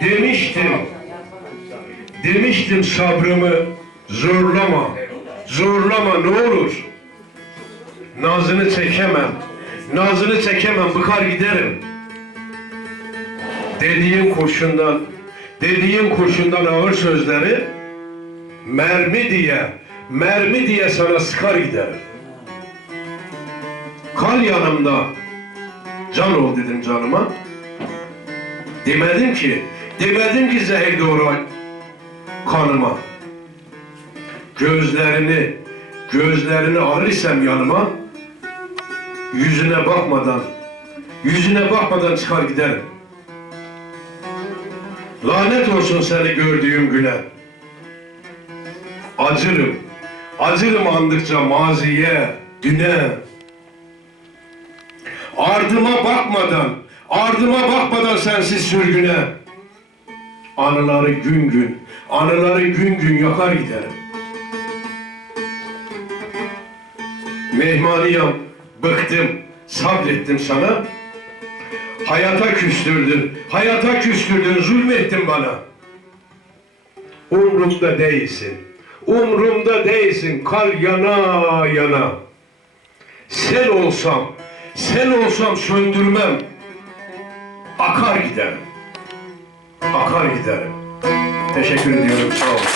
Demiştim, demiştim sabrımı zorlama, zorlama ne olur. Nazını çekemem, nazını çekemem, bıkar giderim. Dediğin kurşundan, dediğin kurşundan ağır sözleri mermi diye, mermi diye sana sıkar giderim. Kal yanımda, can ol dedim canıma. Demedim ki, demedim ki zehir doğru kanıma. Gözlerini, gözlerini arırsam yanıma, yüzüne bakmadan, yüzüne bakmadan çıkar giderim. Lanet olsun seni gördüğüm güne. Acırım, acırım andıkça maziye, düne. Ardıma bakmadan, ardıma bakmadan sensiz sürgüne. Anıları gün gün, anıları gün gün yakar giderim. Mehmaniyam, bıktım, sabrettim sana. Hayata küstürdün, hayata küstürdün, zulmettin bana. Umrumda değilsin, umrumda değilsin, kal yana yana. Sen olsam, sen olsam söndürmem. Akar giderim. Akar giderim. Teşekkür ediyorum, sağ olun.